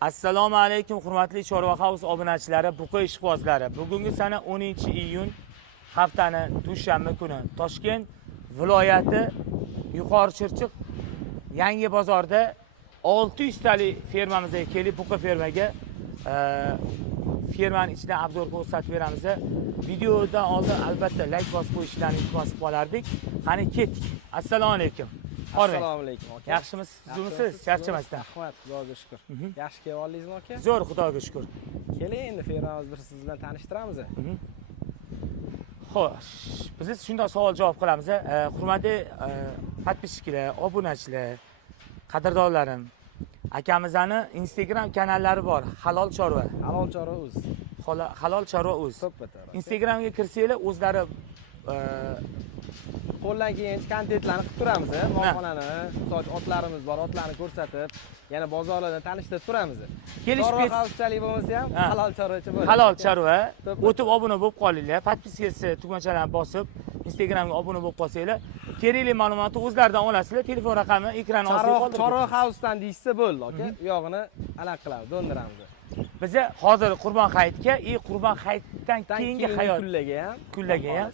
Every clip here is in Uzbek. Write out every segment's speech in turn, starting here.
Assalomu alaykum hurmatli Chorva House obunachilari, buqa ishqibozlari. Bugungi sana 10-iyun haftaning dushanba kuni Toshkent viloyati Yuqori Chirchiq yangi bozorda 600 tali fermamizga kelib, buqa fermaga fermaning ichidan obzor ko'rsatib beramiz. Videodan oldin albatta like bosib qo'yishlarini iltimos qilardik. Qani ketdik. Assalomu alaykum. Assalomu alaykum aka. Yaxshimisiz? Sizmisiz? Charchamasdan. Rahmat, Xudoga shukr. Yaxshi kelib oldingizmi aka? Zo'r, Xudoga shukr. Keling endi fermamiz bir siz bilan tanishtiramiz. Xo'sh, biz shunday savol-javob qilamiz. Hurmatli podpисчиклар, obunachilar, qadrdonlarim, akamizning Instagram kanallari bor. Halol Chorva. Halol Chorva uz. Halol Chorva uz. Instagramga kirsanglar, o'zlari qo'ldan kelgancha kontentlarni qilib turamiz. Mehmonxonani, misol otlarimiz bor, otlarni ko'rsatib, yana bozorlarni tanishtirib turamiz. Kelishib xavfsizlik bo'lmasa ham halol chorvachi bo'ladi. Halol Chorva. O'tib obuna bo'lib qolinglar. Podpiskasi tugmachalarni bosib, Instagramga obuna bo'lib qolsanglar, kerakli ma'lumotni o'zlaridan olasizlar. Telefon raqamini ekran ostida qoldirib. Chorva House'dan deysa bo'ldi, aka. U yog'ini aloqa qilamiz, do'ndiramiz. Biza hozir Qurbon hayitga, Qurbon hayitdan keyingi hayot kunlarga ham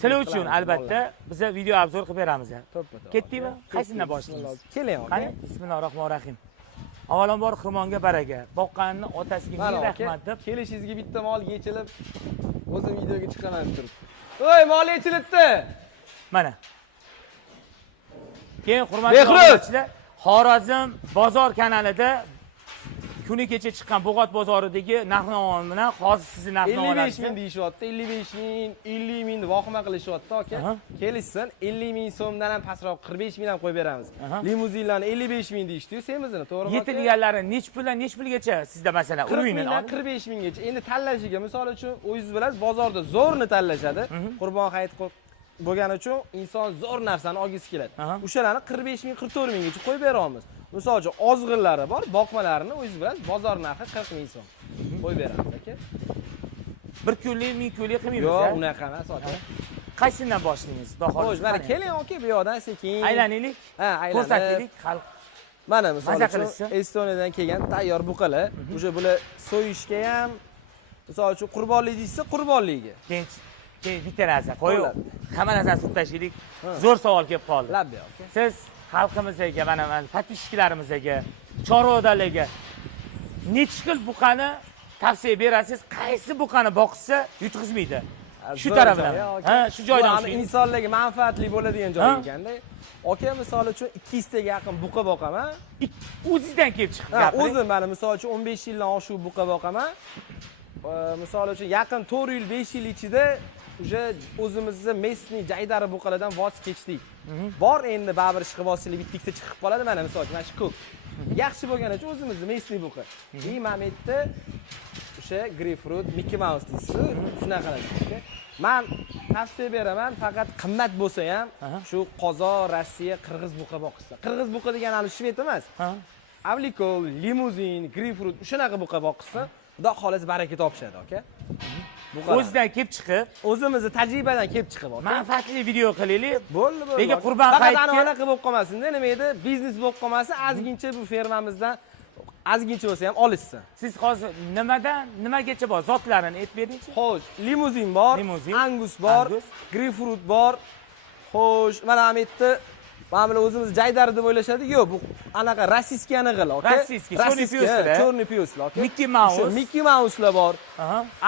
sizlar uchun albatta biza video obzor qilib beramiz. Ketdikmi? Qaysidan boshlaymiz? Keling aka. Qani, bismillahirrohmanirrohim. Avvalambor xirmonga baraka, boqqanni otasiga ming rahmat deb kelishingizga bitta mol yechilib, o'zim videoga chiqaman turib. Voy, mol yechilibdi. Mana. Keyin hurmatli obunachilar, Xorazm bozor kanalida kuni kecha chiqqan Bo'g'ot bozoridagi narx-navon bilan hozir sizni narx-navon 55 ming deyishyapti, 55 ming, 50 mingni vahima qilishyapti aka. Kelishsin, 50 ming so'mdan ham pastroq 45 ming ham qo'yib beramiz. Limuzinlarni 55 ming deyishdi-yu, semizini, to'g'rimi? Yetilganlari nech pulgacha sizda masalan uyini 45 minggacha. Endi tanlashiga, misol uchun, o'zingiz bilasiz, bozorda zo'rni tanlashadi. Qurbon hayit bo'lgani uchun inson zo'r narsani olgisi keladi. O'shalarni 45 ming, 44 minggacha qo'yib beramiz. Misol uchun ozg'inlari bor, boqmalarini o'zingiz bilasiz, bozor narxi 40 ming so'm. Qo'yib beramiz aka. 1 kunlik, 1000 kunlik qilmaymiz. Yo'q, unaqa emas aka. Qaysidan boshlaymiz? Xo'sh, mana keling aka, bu yoqdan sekin aylanaylik. Ha, aylanib. Ko'rsataylik xalq. Mana misol uchun Estoniyadan kelgan tayyor buqalar, o'sha bular so'yishga ham, misol uchun qurbonlik deysa, qurbonligiga. Keyin bitta narsa qo'yib, hamma narsani suv tashlaylik. Zo'r savol kelib qoldi. Labbi aka. Siz xalqimizga, mana podpисчиklarimizga, chorvalarga necha xil buqani tavsiya berasiz? Qaysi buqani boqsa yutqizmaydi? Shu tarafidan. Ha, shu joydan. Insonlarga manfaatli bo'ladigan joy ekanda. Aka, misol uchun 200 taga yaqin buqa boqaman. O'zingizdan kelib chiqib gapiring. O'zim mana misol uchun 15 yildan oshiq buqa boqaman. Misol uchun yaqin 4 yil, 5 yil ichida o'sha o'zimizni местный jaydari buqalardan voz kechdik. Bor endi baribir ishqibozchilik bitta-ikkita chiqib qoladi, mana misol uchun mana shu ko'p. Yaxshi bo'lgani uchun o'zimizni местный buqa. Mamedda o'sha greypfrut, Mickey Mouse deysiz, shunaqalar. Men tavsiya beraman, faqat qimmat bo'lsa ham shu Qozoq, Rossiya, Qirg'iz buqa boqsa. Qirg'iz buqa degani hali shved emas. Avlikov, limuzin, greypfrut shunaqa buqa boqsa, xudo xolos baraka topishadi aka. O'zidan kelib chiqib, o'zimizni tajribadan kelib chiqib, manfaatli video qilaylik. Bo'ldi. Lekin Qurbon hayitga faqat anaqa bo'lib qolmasin-da, nima edi? Biznes bo'lib qolmasin, ozgincha bu fermamizdan ozgincha bo'lsa ham olishsin. Siz hozir nimagacha bor? Zotlarini aytib beringchi. Xo'sh, limuzin bor, Angus bor, greypfrut bor. Xo'sh, mana bu yerda mana bular o'zimiz jaydari deb o'ylashadi. Yo'q, bu anaqa rossiyskiy anig'il, aka. Rossiyskiy, cho'rni piyoslar, aka. Mickey Mouse'lar bor.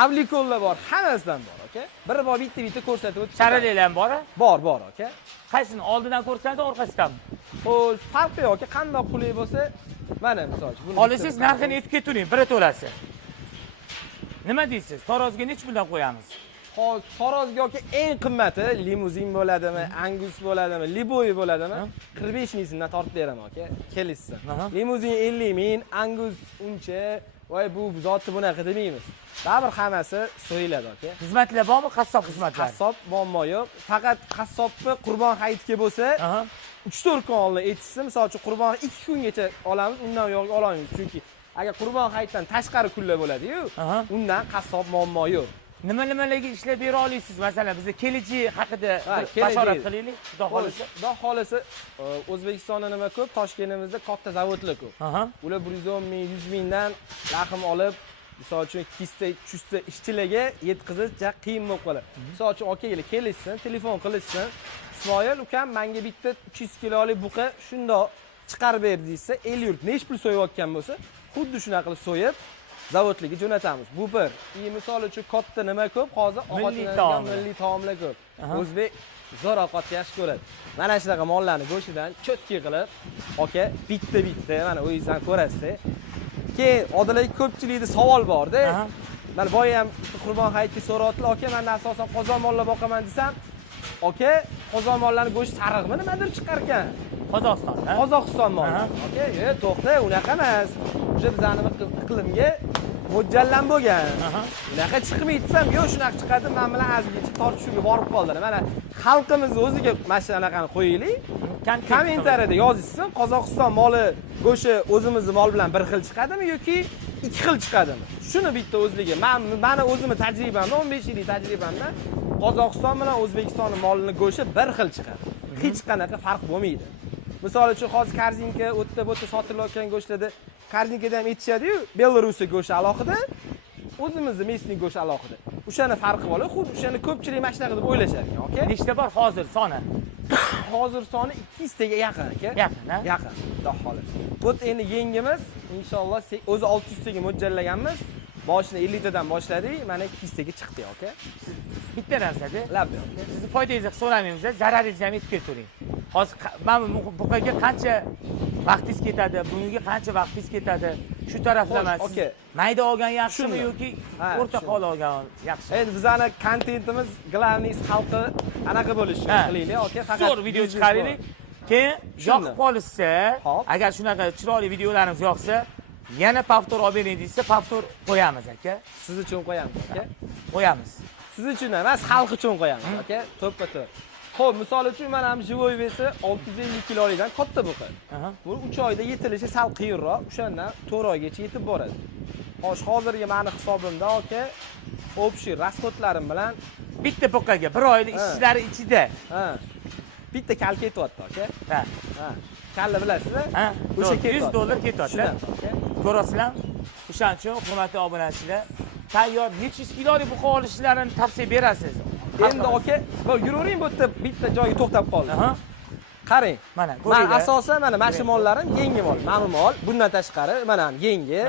Avlikollar bor, hammasidan bor, aka. Bir bor bitta ko'rsatib o'tib. Charalar ham bor-a? Bor, aka. Qaysini oldidan ko'rsatsangiz, orqasidanmi? Xo'sh, farqi yo'q, aka. Qanday qulay bo'lsa, mana misol uchun. Olasiz, narxini aytib ketavering, biri to'lasi. Nima deysiz? Tarozga nech puldan qo'yamiz? Hozir Tarozga yoki eng qimmati limuzin bo'ladimi, Angus bo'ladimi, Liboy bo'ladimi? 45 ming so'mdan tortib beraman aka. Kelishsin. Limuzin 50 ming, Angus uncha, voy bu zotni bunaqa demaymiz. Baribir hammasi so'yiladi aka. Xizmatlar bormi? Qassob xizmatlari. Qassob muammo yo'q. Faqat qassobni Qurbon hayitga bo'lsa, 3-4 kun oldin aytishsa, misol uchun Qurbon 2 kungacha olamiz, undan yo'q olmaymiz. Chunki agar Qurbon hayitdan tashqari kunlar bo'ladi-yu, undan qassob muammo yo'q. nimalarga ishlab bera olasiz? Masalan, bizda kelajak haqida Ha, bir kelajak. bashorat qilaylik, xudo xolisa. Xudo xolisa, O'zbekistonda nima ko'p, Toshkentimizda katta zavodlar ko'p. Aha. Ular 110 ming, 100 mingdan lahm olib, misol uchun kista, chusta ishchilarga yetkazish juda qiyin bo'lib qoladi. Misol uchun akalar kelishsin, telefon qilishsin. Ismoil ukam menga bitta 300 kilolik buqa shundoq chiqarib ber desa, el yurt nech pul so'yayotgan bo'lsa, xuddi shunaqa qilib so'yib zavodlarga jo'natamiz. Bu bir. Misol uchun katta nima ko'p, hozir ovqatlanadigan milliy taomlar ko'p. O'zbek zo'r ovqat yaxshi ko'radi. Mana shunaqa mollarni go'shtidan cho'tki qilib, aka bitta mana o'zingizdan ko'rasiz. Keyin odilagi ko'pchilikda savol bor-da. Mana boya ham Qurbon hayitga so'rayaptilar, aka men asosan qozon mollar boqaman desam, aka qozon mollarning go'shti sariqmi nimadir chiqar ekan. Qozog'istonda. Qozog'iston moli. Aka, to'xta, unaqa emas. O'sha bizning iqlimga mo'ljallanib bo'lgan. Unaqa chiqmaydi desam, yo'q shunaqa chiqadi, men bilan azizga tortishuvga borib qoldilar. Mana xalqimiz o'ziga mana shunaqani qo'yaylik. Kommentariyada yozishsin, Qozog'iston moli go'shti o'zimizning mol bilan bir xil chiqadimi yoki ikki xil chiqadimi? Shuni bitta o'zligi. Meni o'zimning tajribamda, 15 yillik tajribamda Qozog'iston bilan O'zbekistonning molini go'shti bir xil chiqadi. Hech qanaqa farq bo'lmaydi. Misol uchun hozir korzinka o'tda sotilayotgan go'shtlarda korzinkada ham aytishadi-yu, Belarusga go'shti alohida, o'zimizning местный go'shti alohida. O'shani farqi bor, xuddi o'shani ko'pchilik mana shunaqa deb o'ylashar ekan, aka. Nechta bor hozir soni? Hozir soni 200 taga yaqin, aka. Yaqin, ha? Yaqin, xudo xohlasa. Bu endi yengimiz, inshaalloh o'zi 600 taga mo'ljallaganmiz. Boshini 50 tadan boshladik, mana 200 taga chiqdi, aka. Bitta narsada, Labda, aka. sizni foydangizni so'ramaymiz, zararingizni ham aytib ketavering. Hozir mana buqaga qancha vaqtingiz ketadi, bunga qancha vaqtingiz ketadi? Shu taraflamas. Mayda olgan yaxshimi yoki o'rta hol olgan yaxshi? Endi bizning kontentimiz главный xalqi anaqa bo'lishi qilaylik, aka. Faqat zo'r video chiqaraylik. Keyin yoqib qolsa, agar shunaqa chiroyli videolarimiz yoqsa, yana повтор olib bering desa, повтор qo'yamiz, aka. Siz uchun qo'yamiz, aka. Qo'yamiz. Siz uchun emas, xalq uchun qo'yamiz, aka. To'ppa-to'p. Xo'p, misol uchun mana ham живой vesi 650 kilolikdan katta buqa. Bu 3 oyda yetilishi sal qiyinroq, o'shandan 4 oygacha yetib boradi. Hozirgi meni hisobimda, aka, общий расходlarim bilan bitta buqaga 1 oylik ishlari ichida. Bitta kal ketyapti, aka. Ha. Kalni bilasizmi? O'sha $100 ketyapti. Ko'rasizlar? O'shaning uchun hurmatli obunachilar, tayyor necha kilolik buqa olishlarini tavsiya berasiz. Endi aka, yuravering bu yerda bitta joyga to'xtab qoldi. Qarang. Mana, men asosan mana mashimollarim yangi mol, ma'lumot. Bundan tashqari mana yangi.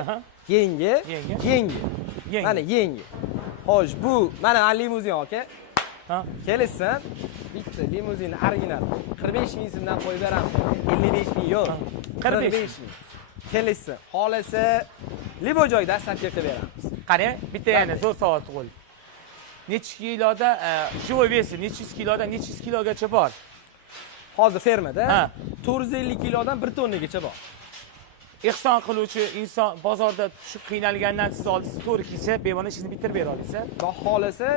Mana yangi. Xo'sh, bu mana limuzin aka. Kelishsin. Bitta limuzin original. 45 ming so'mdan qo'yib beramiz. 55 ming yo'q. 45 ming. Kelishsin. Xolasa libo joyda stavka qilib beramiz. Qarang, bitta yana zo'r savol tug'ildi. Necha kiloda живой vesi, necha kiloda necha kilogacha bor? Hozir fermada 450 kilodan 1 tonnagacha bor. Ehson qiluvchi inson bozorda tushib qiynalgandan siz oldingiz to'g'ri kelsa, bemalol ishini bitirib bera olasiz. Xudo xolasa,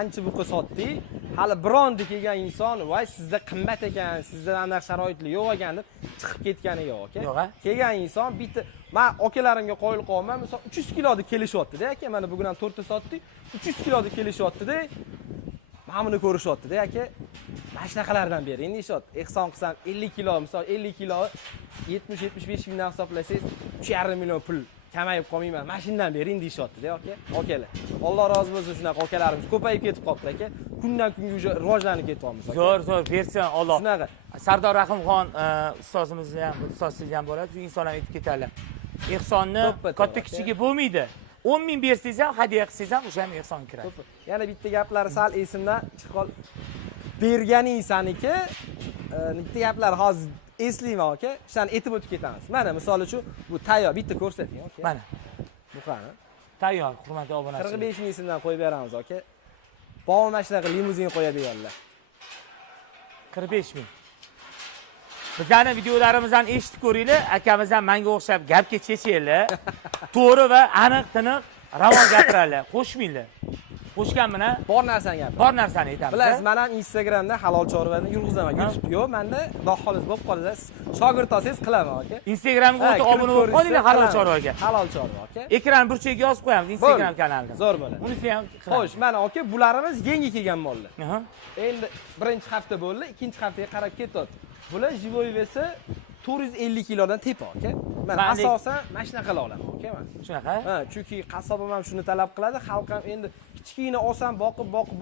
ancha buqa sotdik. Hali bironda kelgan inson, "Voy, sizda qimmat ekan, sizda aniq sharoitli yo'q ekan" deb chiqib ketgani yo'q, aka. Kelgan inson bitta, men akalarimga qo'yil qolman, misol 300 kiloda kelishyapti-da, aka. Mana bugun ham 4 ta sotdik. 300 kiloda kelishyapti-da. Mana buni ko'rishyapti-da, aka. Mana shunaqalardan bering deyishyapti. Ehson qilsam 50 kilo, misol 50 kilo 70-75 mingdan hisoblasangiz 3,5 million pul kamayib qolmayman. Mana shundan bering deyishyapti-da, aka. Akalar. Alloh rozi bo'lsin, shunaqa akalarimiz ko'payib ketib qoldi, aka. Kundan kunga уже rivojlanib ketyapmiz, aka. Zo'r bersin Alloh. Shunaqa. Sardor Rahimxon ustozimiz ham, ustozsiz ham bo'ladi. Shu insonlar aytib ketadilar. Ehsonni katta kichigi bo'lmaydi. 10 ming bersangiz ham, hadya qilsangiz ham o'sha ham ehson kiradi. Yana bitta gaplari sal esimdan chiqib qol. Berganing saniki, bitta gaplar hozir eslayman, aka. Shuni aytib o'tib ketamiz. Mana misol uchun bu tayyor, bitta ko'rsating, aka. Mana. Bu qani? Tayyor, hurmatli obunachilar. 45 ming so'mdan qo'yib beramiz, aka. Bog'im mana shunaqa limuzin qo'yadiganlar. 45 ming. Bizlarning videolarimizdan eshitib ko'ringlar, akamizdan menga o'xshab gapga chechinglar. To'g'ri va aniq-tiniq ravon gapiradilar. Qo'shmanglar. qo'shganmina Bor narsani gapiraman. bor narsani aytamiz. Bilasiz, men ham Instagramda halol chorvani yurg'izaman. YouTube yo'q, menda Xudo xolis bo'lib qolsa, shogird olsangiz qilaman, aka. Instagramga o'tib obuna bo'lib qolinglar halol chorvaga. Halol chorva, aka. Ekran burchagiga yozib qo'yamiz Instagram kanalida. Zo'r bo'ladi. Unisi ham Xo'sh, mana aka, bularimiz yangi kelgan mollar. Aha. Endi birinchi hafta bo'ldi, ikkinchi haftaga qarab ketyapti. Bular живой vesi 450 kilodan tepa, aka. Men asosan mana shunaqa olaman, aka men. Shunaqa? Ha, chunki qassobim ham shuni talab qiladi, xalq ham endi kichkina olsam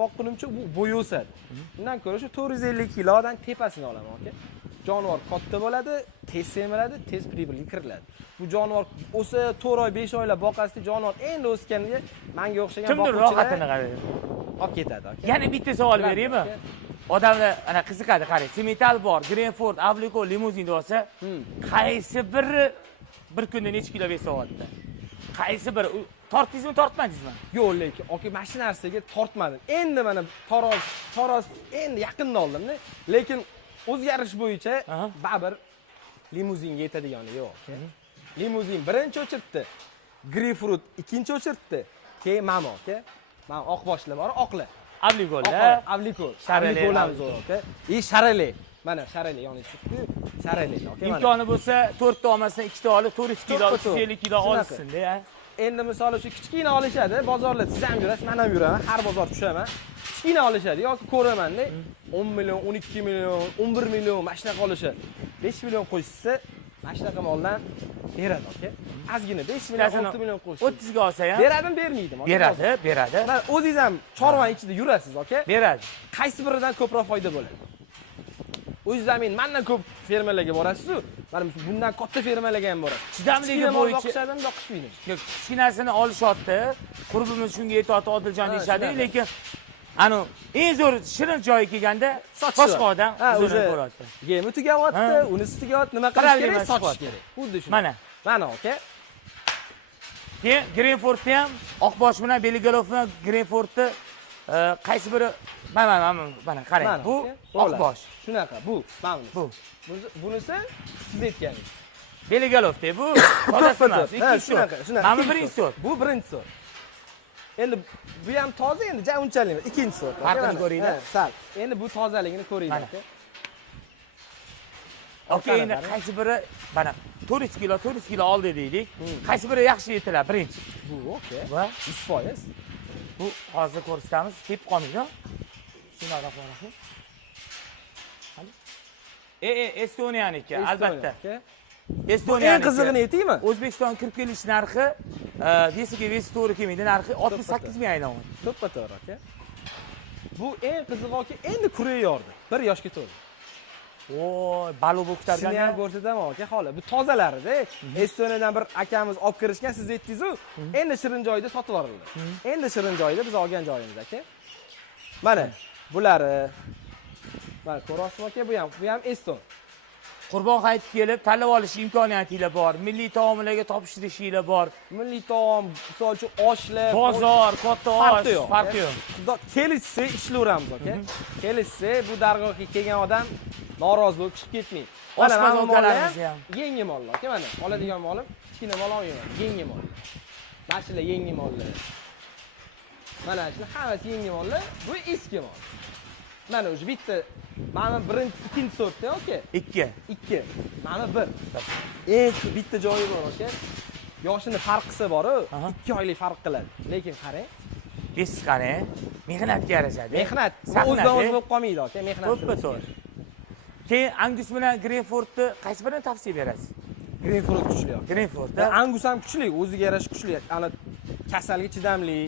boqqunimcha bu bo'y o'sadi. Undan ko'ra shu 450 kilodan tepasini olaman, aka. Jonivor katta bo'ladi, tez semiradi, tez pribilga kiriladi. Bu jonivor o'sa 4 oy, 5 oylar boqasida jonivor endi o'sganiga menga o'xshagan kimdir rohatini qaraydi. olib ketadi, aka. Yana bitta savol beraymi? Odamlar ana qiziqadi, qarang. Semetal bor, Greenford, Avliko, limuzin bo'lsa, qaysi biri bir kunda necha kilo besa oladi? Qaysi biri? Tortdingizmi, tortmadingizmi? Yo'q, lekin aka mana shu narsaga tortmadim. Endi mana taroz endi yaqinda oldim-da. Lekin o'zgarish bo'yicha baribir limuzinga yetadigani yo'q, aka. Limuzin birinchi o'chiribdi. Greyfrut ikkinchi o'chiribdi. Keyin mana aka. Mana oq boshlar bor, oqlar. Avlikolar, Avliko. Sharele olamiz aka. Sharele. Mana Sharele yoniga chiqdi. Sharele, aka. imkoni bo'lsa 4 ta olmasdan 2 ta olib 400 kilo, 350 kilo olsin-da. Endi misol uchun kichkina olishadi, bozorlarda siz ham yurasiz, men ham yuraman, har bozor tushaman. Kichkina olishadi yoki ko'raman-da, 10 million, 12 million, 11 million mana shunaqa olishadi. 5 million qo'ysa, mana shunaqa moldan beradi, aka. Ozgina 5 million, 6 million qo'ysa. 30 ga olsa ham beradimi, bermaydimi? beradi. O'zingiz ham chorva ichida yurasiz, aka. Beradi. Qaysi biridan ko'proq foyda bo'ladi? O'zingiz ham mendan ko'p fermerlarga borasiz-ku. Mana bundan katta fermerlarga ham borasiz. Chidamligi bo'yicha boqishadimi, boqishmaydi. yo'q, kichkinasini olishyapti. Qurbimiz shunga yetyapti, Odiljon deyshadi, lekin anu eng zo'r shirin joyi kelganda boshqa odam o'zini ko'radi. Yemi tugayapti, unisi tugayapti, nima qilish kerak? Sotish kerak. Xuddi shu. Mana aka. Keyin Greenfordni ham oqbosh bilan Beligalov bilan Greenfordni qaysi biri mana qarang. Bu oqbosh. Shunaqa, bu. Mana bu. Bunisi siz aytganingiz. Beligalovda bu tozasi emas, ikkinchi sort. Mana birinchi sort. Bu birinchi sort. Endi bu ham toza, endi ja unchalik emas, ikkinchi sort. Farqini ko'ringlar. Sal. Endi bu tozaligini ko'ringlar, aka. Okey, endi qaysi biri mana 400 kilo oldi deylik. Qaysi biri yaxshi yetiladi birinchi? Bu okey. Va 100%. bu hozir ko'rsatamiz, tepib qolmaydi. Bismillahirrohmanirrohim. Estoniyaniki, albatta. Estoniyaniki. Eng qizig'ini aytaymi? O'zbekiston kirib kelish narxi desiga vesi to'g'ri kelmaydi, narxi 68 ming aylanadi. To'ppa-to'g'ri, aka. Bu eng qizig'i aka, endi kurayyordi. 1 yoshga to'ldi. Voy, balu bu ko'targan. Shuni ham ko'rsataman aka, xola. Bu tozalarida Estoniyadan bir akamiz olib kirishgan, siz aytdingiz-ku, endi shirin joyda sotib yuborildi. Endi shirin joyda biz olgan joyimiz aka. Mana bulari. Mana ko'rasizmi aka, bu ham Eston. Qurbon hayit kelib tanlab olish imkoniyatingiz bor. Milliy taomlarga topshirishinglar bor. Milliy taom, misol uchun oshlar, bozor, katta osh, farqi yo'q. Kelishsa ishlayveramiz aka. Kelishsa bu dargohga kelgan odam norozi bo'lib chiqib ketmaydi. Mana mollarimiz ham yangi mollar aka, mana oladigan molim kichkina mol olmayman, yangi mol. Mashina yangi mollar. Mana shu hammasi yangi mollar, bu eski mol. Mana o'sha bitta mana birinchi, ikkinchi sortda aka. 2. Mana 1. Bitta joyi bor aka. Yoshini farq qilsa bor-ku, 2 oylik farq qiladi. Lekin qarang. Besiz qarang. Mehnatga yarashadi. Mehnat o'zidan o'zi bo'lib qolmaydi aka, mehnat. To'ppa-to'g'ri. Keyin Angus bilan Greenfordni qaysi birini tavsiya berasiz? Greenford kuchli aka. Greenford. Angus ham kuchli, o'ziga yarasha kuchli. Ana kasalga chidamli,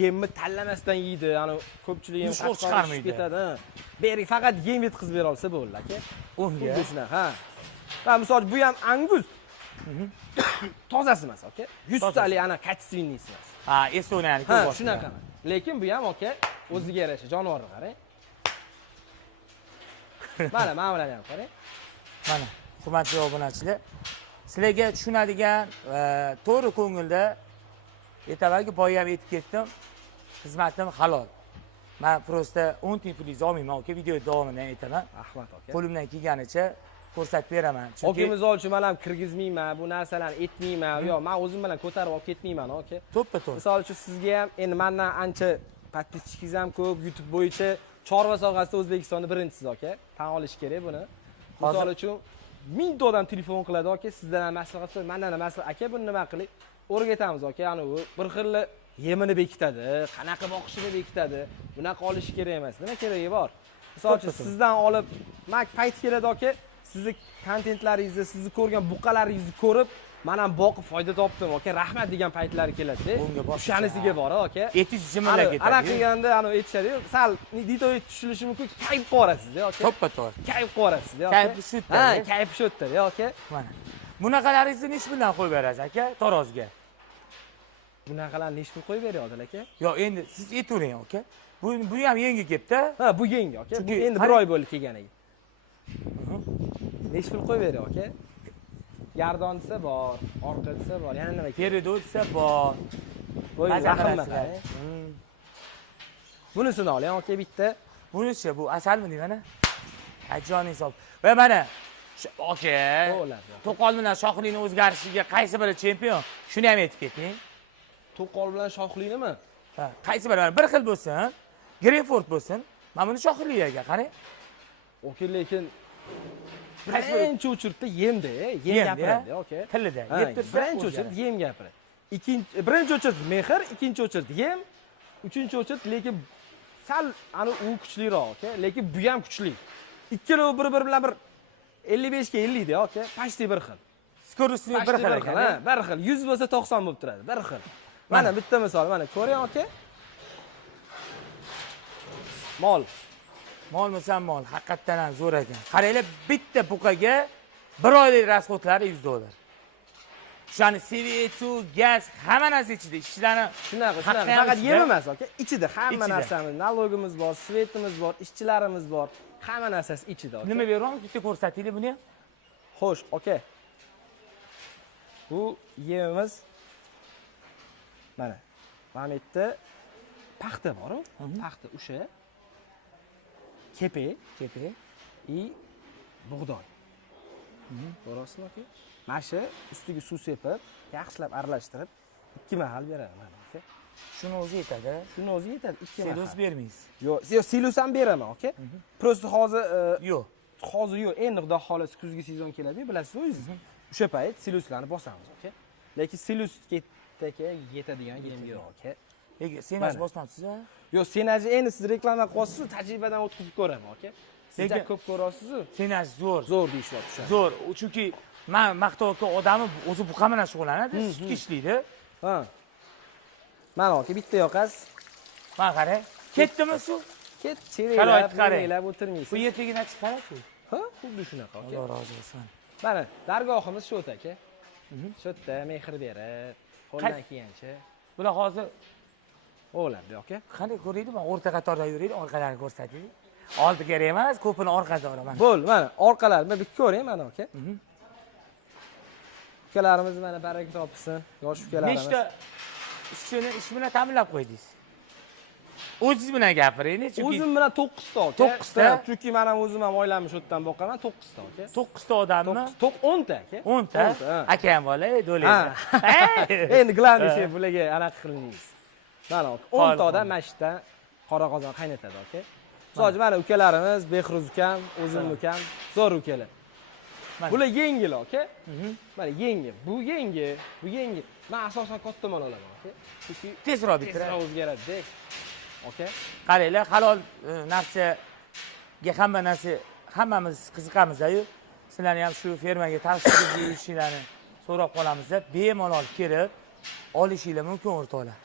yemni tanlamasdan yeydi. Ana ko'pchilik yem chiqarmaydi. Bering, faqat yem yetkazib bera olsa bo'ldi aka. Unga shunaqa, ha. Va misol bu ham Angus. Tozasi emas aka. 100 talik ana kachsinisi emas. Ha, Estoniyaniki bor. Ha, shunaqa. Lekin bu ham aka o'ziga yarasha jonivorni qarang. Mana bularni ham qarang. Mana, hurmatli obunachilar, sizlarga tushunadigan to'g'ri ko'ngilda aytamanki, boya ham aytib ketdim, xizmatim halol. Men prosta 10 tiyin pulingizni olmayman, aka, video davomida aytaman. Rahmat aka. Qo'limdan kelganicha ko'rsatib beraman. Chunki misol uchun men ham kirgizmayman, bu narsalarni aytmayman, yo'q, men o'zim bilan ko'tarib olib ketmayman aka. To'ppa-to'g'ri. Misol uchun sizga ham endi mendan ancha Podpischikingiz ham ko'p. YouTube bo'yicha chorva sohasida O'zbekistonda birinchisiz aka. Tan olish kerak buni. Misol uchun 1000 ta odam telefon qiladi aka, sizdan ham maslahat so'raydi. Mendan ham maslahat, aka buni nima qiling? O'rgatamiz aka. Ya'ni u bir xil yemini bekitadi, qanaqa boqishini bekitadi. Bunaqa olish kerak emas. Nima keragi bor? Misol uchun sizdan olib, mak payt keladi aka, sizni kontentlaringizni, sizni ko'rgan buqalaringizni ko'rib, men ham boqib foyda topdim aka, rahmat degan paytlari keladi. O'shanisiga bor aka. Etingiz jimillab ketadi. Ana qilganda ana aytishadi-yu, sal ditoy tushilishi mumkin, kayf qo'rasiz aka. To'ppa-to'g'ri. Kayf qo'rasiz aka. Kayf shu yerda. Ha, kayf shu yerda aka. Mana. Bunaqalaringizni ish bilan qo'yib berasiz aka, tarozga. Bunaqalarni ish qilib qo'yib beryapti aka. Yo, endi siz aytavering aka. Bu ham yangi kelibdi. Ha, bu yangi aka. Bu endi bir oy bo'ldi kelganiga. Nesh pul qo'yib beryapti aka. Gardon desa bor, orqa desa bor, yana nima kerak? Perido desa bor. Maza qilmaslar. Bunisini oling aka bitta. Bunisi bu asalmi deyman-a? Ajon hisob. Va mana aka. To'qol bilan shoxlikning o'zgarishiga qaysi biri chempion? Shuni ham aytib keting. To'qol bilan shoxliknimi? Ha, qaysi biri? Bir xil bo'lsin, Greyford bo'lsin. Mana buni shoxligiga qarang. Okey, lekin birinchi o'chirtda yemda, yem gapiradi, okey. Tilida. Yeb tursa, birinchi o'chirt yem gapiradi. Birinchi o'chirt mehr, ikkinchi o'chirt yem, uchinchi o'chirt lekin sal ana u kuchliroq, okey, lekin bu ham kuchli. Ikkalovi bir-biri bilan bir 55 ga 50 da, okey, почти bir xil. Skorosti bir xil ekan. Ha, bir xil. 100 bo'lsa 90 bo'lib turadi, bir xil. Mana bitta misol, mana ko'ring, okey. Molmisan mol, haqiqatdan ham zo'r ekan. Qaranglar, bitta buqaga bir oylik rasxodlari $100. O'shani svet, suv, gaz, hamma narsa ichida. Ishchilarni shunaqa, faqat yem emas, aka. Ichida hamma narsamiz, nalogimiz bor, svetimiz bor, ishchilarimiz bor, hamma narsasi ichida, aka. Nima beryapmiz? Bitta ko'rsatinglar buni ham. Xo'sh, aka. Bu yemimiz mana. Mana bu yerda paxta bor-ku, paxta o'sha. Kepe и bug'doy. Ko'rasizmi aka? Mana shu ustiga suv sepib, yaxshilab aralashtirib, 2 mahal beradi mana aka. Shuni o'zi yetadi. Shuni o'zi yetadi 2 mahal. Silos bermaysiz. Yo'q, silos ham beraman aka. Просто hozir yo'q. Hozir yo'q. Endi xudo xolasi kuzgi sezon keladi, bilasiz o'zingiz. O'sha payt siloslarni bosamiz aka. Lekin silos ketdaka yetadigan yem yo'q aka. Lekin senaj bosmabsiz-a? Yo'q, senajni endi siz reklama qilyapsiz, tajribadan o'tkazib ko'raman aka. Siz juda ko'p ko'rasiz-ku. Senaj zo'r. Zo'r deyishyapti. Zo'r, chunki men maqtovga odamim o'zi buqa bilan shug'ullanadi, sut ishlaydi. Ha. Mana aka bitta yoqasiz. Mana qarang. Ketdimi suv? Chevelab o'tirmaysiz. Bu yetligini chiqarasiz. Ha, xuddi shunaqa aka. Alloh rozi bo'lsin. Mana dargohimiz shu aka. Shu yerda mehr berib, qo'ldan kelgancha. Bular hozir o'ladi aka. Qanday ko'raydi? Men o'rta qatorda yuraydi, orqalarini ko'rsataylik. Oldi kerak emas, ko'pini orqada olaman. Bo'l, mana orqalarini bir ko'ring mana aka. Ukalarimiz mana baraka topsin. Yosh ukalarimiz. Nechta ishchini ish bilan ta'minlab qo'ydingiz? O'zingiz bilan gapiring, chunki o'zim bilan 9 ta aka. 9 ta. Chunki men ham o'zim ham oilamni shu yerdan boqaman, 9 ta aka. 9 ta odammi? 10 ta aka. 10 ta. Akam bola, do'laydi. Endi glandi shu bularga anaqa qilingiz. Mana 10 ta odam mana shu yerdan qora qozon qaynatadi aka. Misol mana ukalarimiz, Behruz ukam, o'zim ukam, zo'r ukalar. Bular yengil aka. Mana yengil. Bu yengil. Men asosan kattamon olaman aka. Chunki tezroq bitiradi. Tezroq o'zgaradi. Aka. Qaranglar, halol narsaga hammamiz qiziqamiz-ku. Sizlarni ham shu fermaga tashrif buyurishinglarni so'rab qolamiz. Bemalol kelib olishinglar mumkin o'rtoqlar.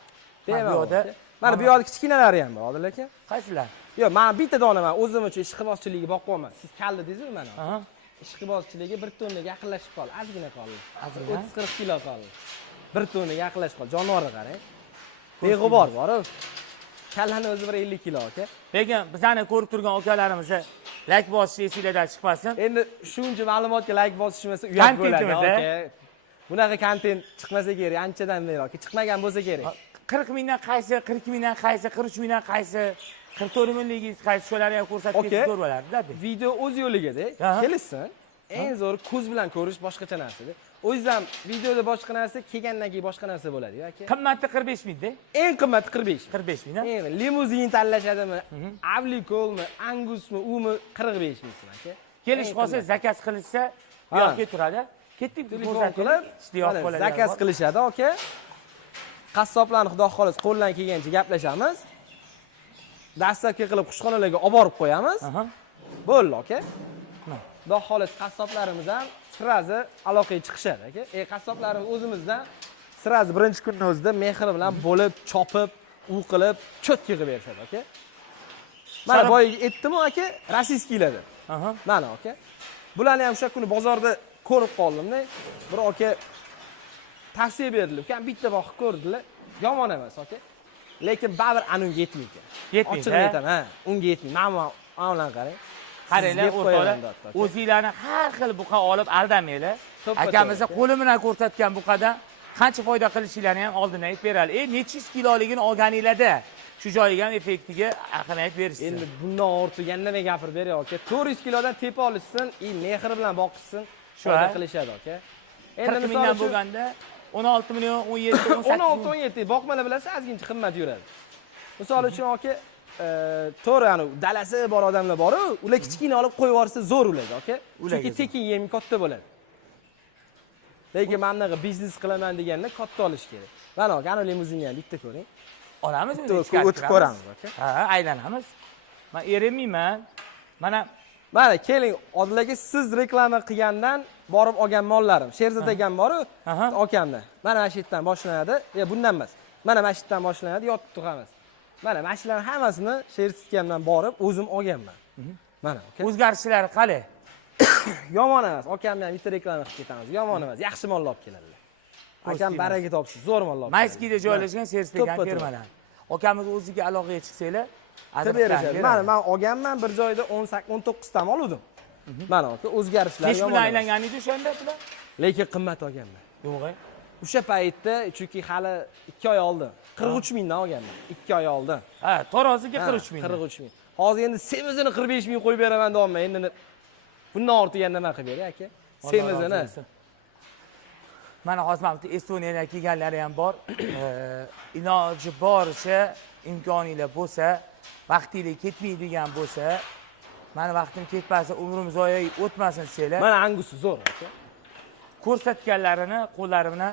Mana bu yoqda kichkinalari ham bor, Odil aka. Qaysilar? Yo'q, men bitta dona men o'zim uchun ishqibozchiligiga boqyapman. Siz kaldi dedingizmi mana? Ishqibozchiligiga 1 tonnaga yaqinlashib qoldi, ozgina qoldi. 30-40 kilo qoldi. 1 tonnaga yaqinlashib qoldi. Jonivorni qarang. Beg'ubor bor-ku. Kallani o'zi bir 50 kilo aka. Lekin bizani ko'rib turgan akalarimiz like bosish esingizdan chiqmasin. Endi shuncha ma'lumotga like bosishmasa uyat bo'ladi aka. Bunaqa kontent chiqmasa kerak, anchadan beri aka. Chiqmagan bo'lsa kerak. 40 mingdan qaysi, 42 mingdan qaysi, 43 mingdan qaysi, 44 mingligingiz qaysi, shularni ham ko'rsatib ketsangiz zo'r bo'lardi-da. Video o'z yo'ligida kelishsin. eng zo'ri ko'z bilan ko'rish boshqacha narsada. O'zim videoda boshqa narsa, kelgandan keyin boshqa narsa bo'ladi-ku aka. Qimmati 45 mingda. Eng qimmati 45. 45 ming. Endi limuzin tanlashadimi, Avlikolmi, Angusmi, umi 45 ming so'm aka. Kelish qolsa zakaz qilishsa, bu yoqqa turadi. Ketdik Telefon qilib, ishtiyoq qoladi. zakaz qilishadi aka. Qassoblarni xudo xolos qo'ldan kelgancha gaplashamiz. Dastlabki qilib qushxonalarga olib borib qo'yamiz. Bo'ldi aka. Xudo xolos qassoblarimiz ham sirazi aloqaga chiqishadi aka. Qassoblarimiz o'zimizdan sirazi birinchi kunning o'zida mehr bilan bo'lib, chopib, u qilib, cho'tki qilib berishadi aka. Mana boyiga aytdim aka, rossiyskilarda. Mana aka. Bularni ham o'sha kuni bozorda ko'rib qoldimda. Bir aka tavsiya berdilar. Ukam bitta boqib ko'rdilar. Yomon emas aka. Lekin baribir anunga yetmaydi. Yetmaydi. Ochig'ini aytaman, ha, unga yetmaydi. Mana bilan qarang. Qaranglar o'rtoqlar, o'zinglarni har xil buqa olib aldamanglar. Akamizga qo'li bilan ko'rsatgan buqadan qancha foyda qilishingizni ham oldin aytib beradi. Necha yuz kiloligini olganinglarda shu joyiga ham effektiga ahamiyat berishsin. Endi bundan ortiq yana nima gapirib beray aka? 400 kilodan tepa olishsin, mehr bilan boqishsin, foyda qilishadi aka. Endi mingdan bo'lganda 16 million, 17, 18 16-17 boqmalar bilasiz, ozgincha qimmat yuradi. Misol uchun aka, to'g'ri, ani dalasi bor odamlar bor-ku, ular kichkina olib qo'yib yuborsa zo'r ularga aka. Chunki tekin yem katta bo'ladi. Lekin men bunaqa biznes qilaman deganda katta olish kerak. Mana aka, ana limuzinni ham bitta ko'ring. Olamiz, o'tib ko'ramiz aka. Ha, aylanamiz. Men erinmayman. Mana keling, Odil aka, siz reklama qilgandan borib olgan mollarim. Sherzod akam bor-ku, akamdan. Mana mana shu yerdan boshlanadi. Bundan emas. Mana mana shu yerdan boshlanadi, yotib turamiz. Mana mashinalarning hammasini Sherzod akamdan borib o'zim olganman. Mana aka. O'zgarishlar qalay? Yomon emas. Akamdan ham bitta reklama qilib ketamiz. Yomon emas. Yaxshi mollar olib keladilar. Akam baraka topsin, zo'r mollar. Mayskida joylashgan Sherzod akam firmalar. Akamiz o'ziga aloqaga chiqsanglar, Mana men olganman bir joyda 18-19 tam oldim. Mana aka, o'zgarishlar yomon. Necha bilan aylanganingiz o'shanda bular? Lekin qimmat olganman. Yo'q-a. O'sha paytda chunki hali 2 oy oldin 43 mingdan olganman. 2 oy oldin. Ha, taroziga 43 ming. 43 ming. Hozir endi semizini 45 ming qo'yib beraman deyapman. Endi bundan ortiq yana nima qilib beray aka? Semizini. Mana hozir mana Estoniyadan kelganlari ham bor. Iloji boricha imkoninglar bo'lsa, vaqtingiz ketmaydigan bo'lsa, mana vaqtim ketmasa, umrim zoya o'tmasin desanglar. Mana Angus zo'r aka. Ko'rsatganlarini qo'llari bilan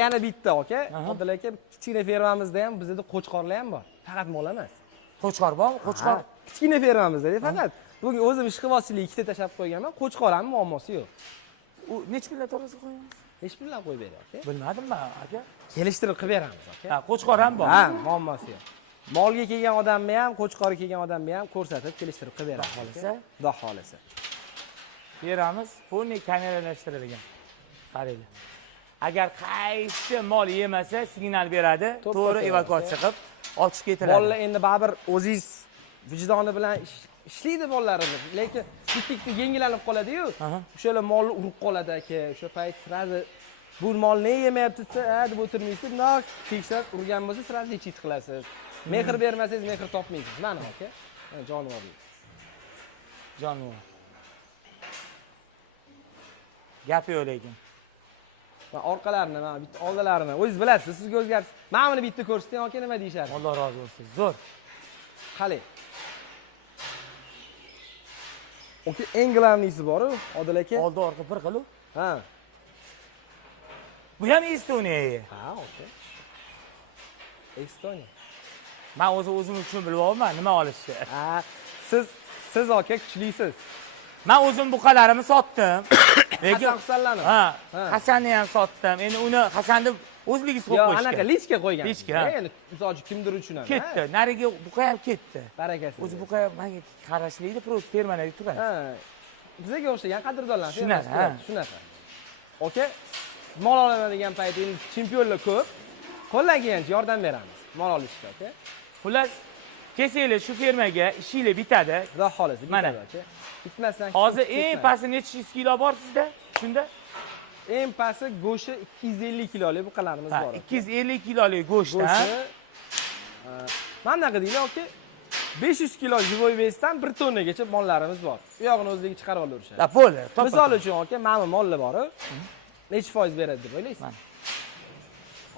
yana bitta aka. Odil aka, kichkina fermamizda ham bizda qo'chqorlar ham bor. Faqat mol emas. Qo'chqor bormi? Qo'chqor. Kichkina fermamizda faqat. Bugun o'zim ishqibozchilik ikkita tashab qo'yganman. Qo'chqor ham muammosi yo'q. U necha pilla to'g'risi qo'yamiz? Necha pilla qo'yib beray aka? Bilmadim men aka. Kelishtirib qilib beramiz aka. Ha, qo'chqor ham bor. Ha, muammosi yo'q. Molga kelgan odamni ham, qo'chqorga kelgan odamni ham ko'rsatib kelishtirib qilib beramiz. Xudo xolasa. Beramiz. Fonni kameralashtirilgan. Qaranglar. Agar qaysi mol yemasa, signal beradi, to'g'ri evakuatsiya qilib olib ketiladi. Bolalar endi baribir o'zingiz vijdoni bilan ishlaydi bolalarimiz, lekin bitta yengillanib qoladi-yu. O'shalar molni urib qoladi aka. O'sha payt sirazi bu mol ne yemayapti desa, deb o'tirmaysiz, noq tekshirib urgan bo'lsa, sirazi ichit qilasiz. Mehr bermasangiz, mehr topmaysiz. Mana aka. Jonivorlik. Jonivor. Gapi yo'q lekin. Va orqalarini, mana bitta oldalarini o'zingiz bilasiz, sizga o'zgartirish. Mana buni bitta ko'rsating, aka nima deyishadi? Alloh rozi bo'lsin. Zo'r. Qali. Oka, eng glavniysi bor-ku, Odil aka. Oldi orqa bir xil-u. Ha. Bu ham Estoniya. Ha, aka. Estoniya. Men o'zim uchun bilib olman, nima olishni. Ha, siz aka kuchlisiz. Men o'zim buqalarimni sotdim. Lekin Hasanlarni. Ha, Hasanni ham sotdim. Endi uni Hasanni o'zligi qo'yib qo'yishgan. Yo'q, anaqa lichka qo'ygan. Lichka. Endi misol uchun kimdir uchun ham. Ketdi. Nariga buqa ham ketdi. Barakasi. O'zi buqa menga qarashlaydi, просто fermalarga turadi. Ha. Bizga o'xshagan qadrdonlar. Shunaqa. Oka, mol olaman degan payt endi chempionlar ko'p. Qo'ldan kelgancha yordam beramiz. Mol olishga, aka. Xullas, kelsanglar shu fermaga ishinglar bitadi. Xudo xolasa, mana aka. Bitmasdan hozir eng pasti necha yuz kilo bor sizda? Shunda? Eng pasti go'shti 250 kilolik buqalarimiz bor. 250 kilolik go'sht, ha? Mana bunaqa deylar aka. 500 kilo живой vesdan 1 tonnagacha mollarimiz bor. Bu yog'ini o'zligi chiqarib olaverishadi. Da bo'ldi. Misol uchun aka, mana bu mollar bor. Necha foiz beradi deb o'ylaysiz? Mana.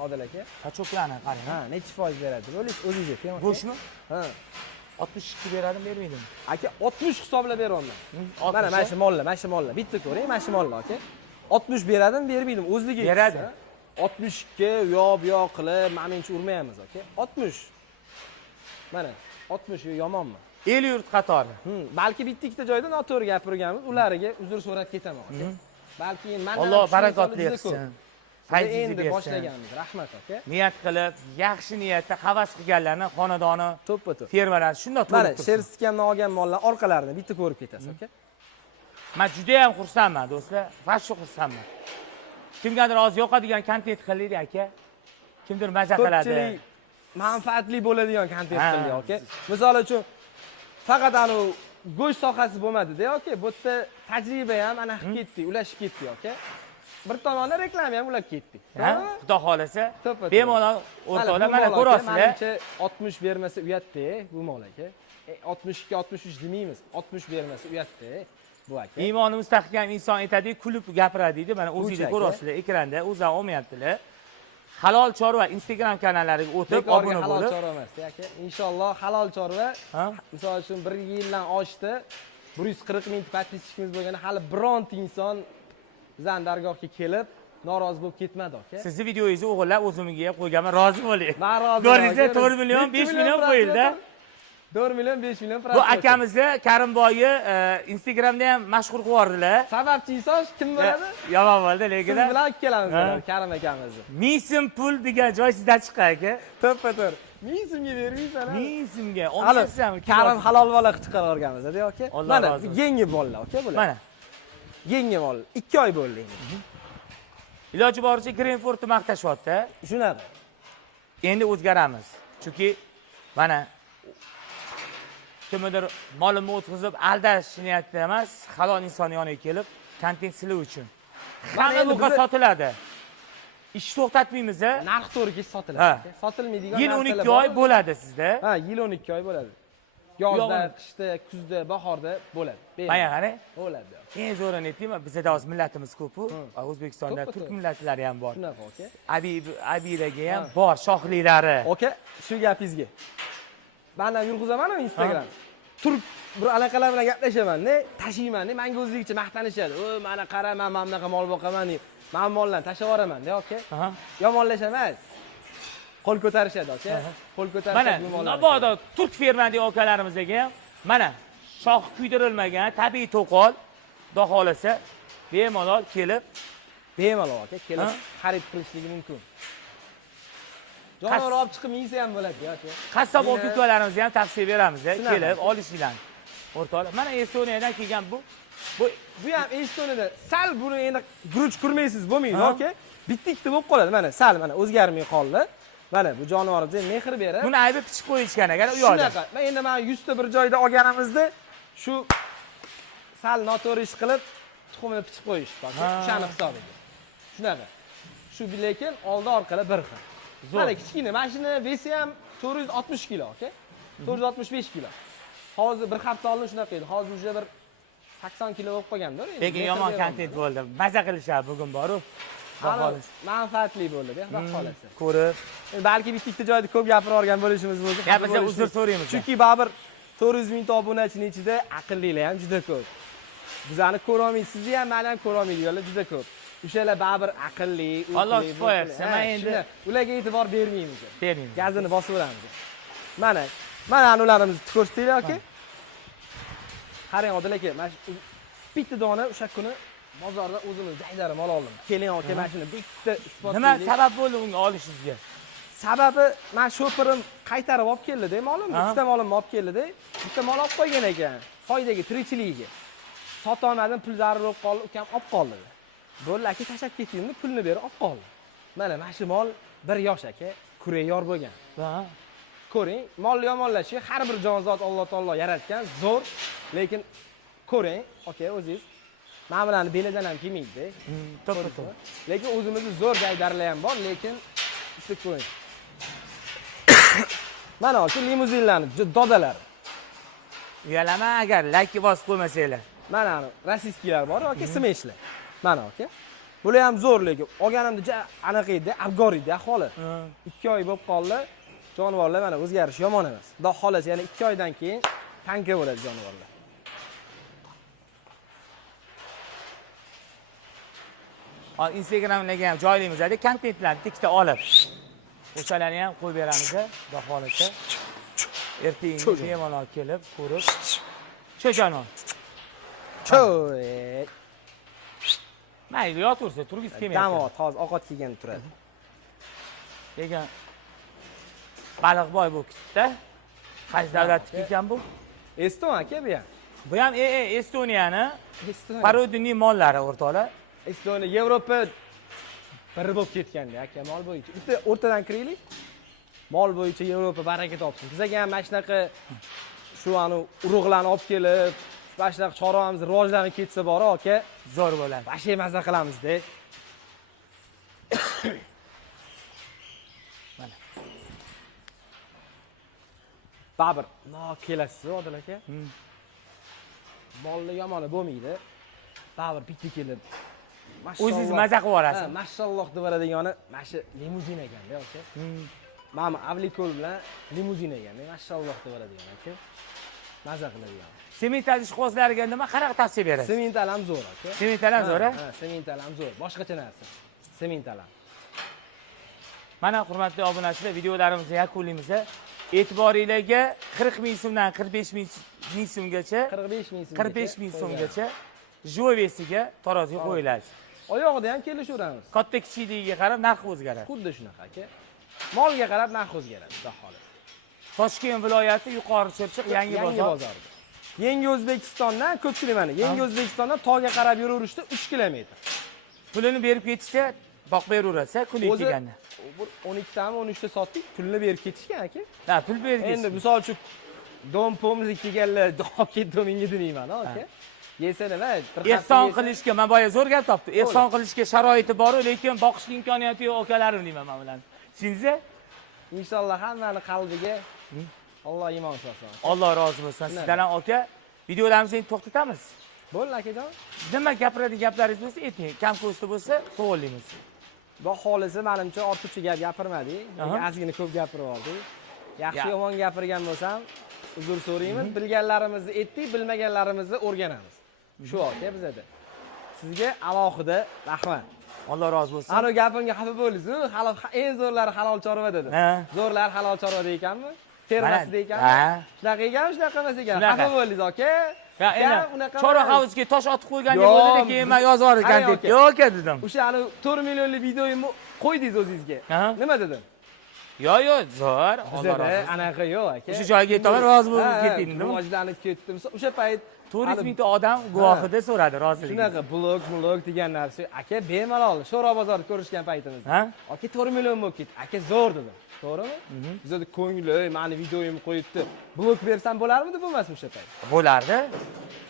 Odil aka. Qachoklarni qarang. Ha, necha foiz beradi deb o'ylaysiz? O'zingiz ayting. Go'shtmi? Ha. 62 beradimi, bermaydimi? Aka 60 hisoblab beryapman. 60. Mana shu mollar. Bitta ko'ring, mana shu mollar aka. 60 beradimi, bermaydim. O'zligi beradi. 60 ga yo'q qilib, menimcha urmaymiz aka. 60. Mana 60 yomonmi? El yurt qatori. Balki bitta ikkita joyda noto'g'ri gapirganmiz, ularga uzr so'rab ketaman aka. Balki mana Alloh barakotli qilsin. Fayzingizni endi bersin. boshlaganmiz. Rahmat aka. Niyat qilib, yaxshi niyatda havas qilganlarni xonadoni, To'ppa-to'p. fermalar shunday Mana to'lib tursin. sherstikkamdan olgan mollar orqalarini bitta ko'rib ketasiz aka. Men juda ham xursandman do'stlar. Vashshu xursandman. Kimgadir hozir yoqadigan kontent qilaylik aka. Kimdir maza qiladi. Ko'pchilik manfaatli bo'ladigan kontent Ha. qildik aka. Misol uchun faqat go'sht sohasi bo'lmadi-da aka. Bu yerda tajriba ham ana qilib ketdik, ulashib ketdik aka. Bir tomonda reklama ham ulab ketdik. Ha? Xudo xolasa, To'ppa-to'p. bemalol o'rtoqlar bu mana mol aka, ko'rasizlar. Menimcha 60 bermasa uyatda bu mol aka. 62, 63 demaymiz. 60 bermasa uyatda bu aka. Iymoni mustahkam inson aytadi, kulib gapiradi deydi. Mana o'zingizlar Aka. ko'rasizlar ekranda, o'zlari olmayaptilar. Halol chorva Instagram kanallariga o'tib Bekorga obuna halol bo'lib. chorva emas aka. Inshaalloh halol chorva. Ha? Misol uchun 1 yildan oshdi. 140 ming podpisчикimiz bo'lganda hali bironta inson bizning dargohga kelib norozi bo'lib ketmadi aka. Sizni videoyingizni o'g'irlab o'zimga qo'yganman, rozi bo'ling. Men rozi. Ko'ringizlar 4 million, 5 million qo'yildi. 4 million, 5 million Bu akamizni Karimboyni Instagramda ham mashhur qilib yubordilar. Sababchi inson kim bo'ladi? Yomon bo'ldi, lekin Siz bilan ikkalamiz Ha. bo'ladi, Karim akamizni. Ming pul degan joy sizdan chiqqan aka. To'ppa-to'g'ri. 1000 so'mga bermaysan. Ming so'mga Hali olmaysan. Karim halol bola qilib chiqarib yuborganmiz-da aka. Alloh Mana rozi bo'lsin. yangi bolalar aka bular. Mana Yangi mol. 2 oy bo'ldi endi. iloji boricha Greenfordni maqtashyapti. Shunaqa. Endi o'zgaramiz. Chunki mana kimdir molimni o'tkazib aldash niyatida emas, halol inson yoniga kelib, kontent silib uchun. Hamma endi buqa biza- sotiladi. Ish to'xtatmaymiz a. Narx to'g'ri sotiladi Ha. aka. Sotilmaydigan Yil narsalar 12 bor. oy bo'ladi sizda. Ha, yil 12 oy bo'ladi. Yozda, Yog'ini- qishda, kuzda, bahorda bo'ladi. Mana qarang. Bo'ladi. Eng zo'rini aytaymi, bizda hozir millatimiz ko'p-ku. O'zbekistonda To'ppa-to'p. turk millatlari ham bor. Shunaqa aka. Abidaga ham bor shohliklari. Aka, shu gapingizga. Mendan yurg'izaman Instagram. Turk bir alaqalar bilan gaplashaman-da, tashiyman-da, menga o'zligicha maqtanishadi. "O, mana qara, men mana bunaqa mol boqaman" deb. Men mollarni tashlab yuboraman-da, aka. Aha. Yomonlash emas. Qo'l ko'tarishadi aka. Qo'l Mana ko'tarishadi bu mollar. mabodo turk fermandagi akalarimizga ham mana shox kuydirilmagan tabiiy to'qol xudo xolasa bemalol kelib bemalol aka, kelib Ha? xarid qilishligi mumkin. Jonivor olib chiqib yeysa ham bo'ladi aka. qassob Meni- aka-ukalarimizni ham tavsiya beramiz, Shunaqa. kelib olishinglarni. O'rtoqlar, mana Estoniyadan kelgan bu Bu ham Estoniyada sal buni endi guruch kurmaysiz bo'lmaydi Ha? aka. Bitta ikkita bo'lib qoladi. Mana sal mana o'zgarmay qoldi. Mana bu jonivorimiz mehr berib. buni aybi pichib qo'yishgan ekan u yoqda. Shunaqa. Men endi mana 100 ta bir joyda olganimizda shu sal noto'g'ri ish qilib tuxumini pichib qo'yishdi aka. Ha. O'shani hisobiga. Shunaqa. Shu lekin oldi orqalar bir xil. Zo'r. Mana kichkina mashina vesi ham 460 kilo aka. 465 kilo. Hozir bir hafta oldin shunaqa edi. Hozir уже bir 80 kilo bo'lib qolganda. Lekin yomon kontent bo'ldi. Maza qilishadi bugun boru. Xudo xolasa. Manfaatli bo'ldi-da, xudo xolasa. Ko'rib, Balki bitta ikkita joyda ko'p gapirib olgan bo'lishimiz mumkin. Ya biz uzr so'raymiz. Chunki baribir 400 ming obunachining ichida aqllilar ham juda ko'p. Bizani ko'ra olmaysiz ham, meni ham ko'ra olmaydiganlar juda ko'p. O'shalar baribir aqlli, Alloh kifoya qilsin. Men endi ularga e'tibor bermaymiz. bermaymiz. Gazini bosib o'ramiz. Mana ularimizni ko'rsataylik aka. Qarang Odil aka, mana shu bitta dona o'sha kuni bozorda o'zimiz jaydari mol oldim. Keling aka, mana shuni bitta isbot Nima qiling. sabab bo'ldi unga olishingizga? Sababi men sho'pirim qaytarib olib keldi-da molimni. Ha. Ikkita molimni olib keldi-da. Bitta mol olib qo'ygan ekan. Foydaga, tirikchiligiga. Sota olmadim, pul zarur bo'lib qoldi, ukam olib qoldi. Bo'ldi aka, tashlab ketdimmi, pulni berib olib qoldi. Mana shu mol 1 yosh aka, kuray yor bo'lgan. Ha. Ko'ring, mol yomonlashishi har bir jonzot Alloh taolo yaratgan, zo'r, lekin ko'ring, aka, o'zingiz men bilan belidan ham kelmaydi-da. To'ppa-to'p. Lekin o'zimizning zo'r jaydarlar ham bor, lekin bitta ko'ring. Mana shu limuzinlarni dodalar. Uyalama agar like bosib qo'ymasanglar. Mana rossiyskilar bor, aka, smeshlar. Mana aka. Bular ham zo'r lekin olganimda anaqa edi, abgor edi ahvoli. 2 oy bo'lib qoldi. Jonivorlar mana o'zgarish yomon emas. Xudo xolasa, yana 2 oydan keyin tanka bo'ladi jonivorlar. Hozir Instagramdagi ham joylaymiz, kontentlarni ikkita olib. O'shalarni ham qo'yib beramiz, xudo xolasa. Ertaga bemalol kelib, ko'rib. Cho'jonov. Cho'y. Mayli, yotaversa, turgisi kelmaydi. Dam ol, hozir ovqat yegan turadi. Degan baliqboy bu kitda. Qaysi davlatniki ekan bu? Eston aka bu ham. Bu ham Estoniyani Estoniya. parodiniy mollari o'rtoqlar. Estoniya Yevropa biri bo'lib ketganda aka mol bo'yicha. Bitta o'rtadan kiraylik. Mol bo'yicha Yevropa baraka topsin. Bizga ham mana shunaqa shu urug'larni olib kelib, mana shunaqa chorvamizni rivojlanib ketsa bor aka, Zo'r bo'ladi. bashay mazza qilamiz-da. Mana. Babir, kelasiz Odil aka. Molni yomoni bo'lmaydi. Babir bitta kelib. O'zingiz maza qilib olasiz. Mashalloh deb beradigani mana shu limuzin ekan-da aka. Mana Avlikol bilan limuzin ekan-da, mashalloh deb beradigan aka. Maza qiladigan. Semental ishqibozlariga nima qanaqa tavsiya berasiz? Semental ham zo'r aka. Semental ham zo'r, Ha, semental ham zo'r. Boshqacha narsa. Semental ham. Mana hurmatli obunachilar, videolarimizni yakunlaymiz. E'tiboringizga 40 ming so'mdan 45 ming so'mgacha, 45 ming so'm. 45 ming so'mgacha juvesiga taroziga qo'yiladi. Oyog'ida ham kelishaveramiz. Katta kichikligiga qarab narx o'zgaradi. Xuddi shunaqa aka. Molga qarab narx o'zgaradi, xudo xolasa. Toshkent viloyati Yuqori Chirchiq yangi bozor. Yangi O'zbekistondan ko'pchilik mana, Yangi O'zbekistondan tog'ga qarab yuraverishda 3 kilometr. Pulini berib ketishsa, boq beraversa, kuniga kelganda. 12 tami 13 ta sotdik, pulni berib ketishgan aka. Ha, pul berib. Endi misol uchun dom pomni kelganlar, do'q domingni deyman, aka. Yesa nima? Ehson qilishga, men boya zo'r gap topdim. Ehson qilishga sharoiti bor, lekin boqishga imkoniyati yo'q akalarim deyman men bilan. Tushundingizmi? Inshaalloh hammani qalbiga Alloh iymon solsin. Alloh rozi bo'lsin. Sizdan ham aka, videolarimizni endi to'xtatamiz. Bo'ldi akajon. Nima gapiradigan gaplaringiz bo'lsa, ayting. Kam ko'sti bo'lsa, to'g'rilaymiz. Xudo xolisa, menimcha ortiqcha gap gapirmadik. Ozgina ko'p gapirib oldik. Yaxshi yomon gapirgan bo'lsam, uzr so'raymiz. Bilganlarimizni aytdik, bilmaganlarimizni o'rganamiz. Shu aka bizada. Sizga alohida rahmat. Alloh rozi bo'lsin. Ana gapimga xafa bo'ldingiz-ku. Halol eng zo'rlari halol chorva dedi. Zo'rlar halol chorva deykanmi? Termasida ekanmi? Shunaqa ekan, shunaqa emas ekan. Xafa bo'ldingiz aka. Ya, endi Chorva havuzga tosh otib qo'yganda bo'ldi, keyin men yozib yuborgan deb. Yo'q aka dedim. O'sha 4 millionlik videoyimni qo'ydingiz o'zingizga. Nima dedim? Yo'q, zo'r. Alloh rozi bo'lsin. Anaqa yo'q aka. O'sha joyga yetaman, rozi bo'lib keting dedim. Rivojlanib ketdim. O'sha payt 400 mingta odam guvohida so'radi rozilik. Shunaqa blog degan narsa. Aka bemalol Sho'ro bozorda ko'rishgan paytimizda. Aka 4 million bo'lib ketdi. Aka zo'r dedim. To'g'rimi? Bizda ko'ngli, meni videoyimni qo'yibdi. Blog bersam bo'larmidi, bo'lmasmi o'sha payt? Bo'lardi.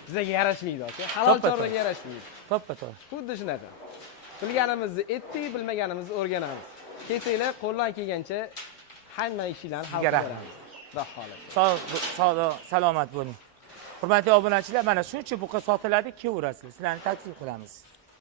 Bizga yarashmaydi aka. Halol chorvaga yarashmaydi. To'ppa-to'g'ri. Xuddi shunaqa. Bilganimizni aytdik, bilmaganimizni o'rganamiz. Kelsanglar qo'ldan kelgancha hamma ishlarni hal qilamiz. Xudo xolasa. Sog', salomat bo'ling. Hurmatli obunachilar, mana shuncha buqa sotiladi, kelaverasizlar. Sizlarni taklif qilamiz.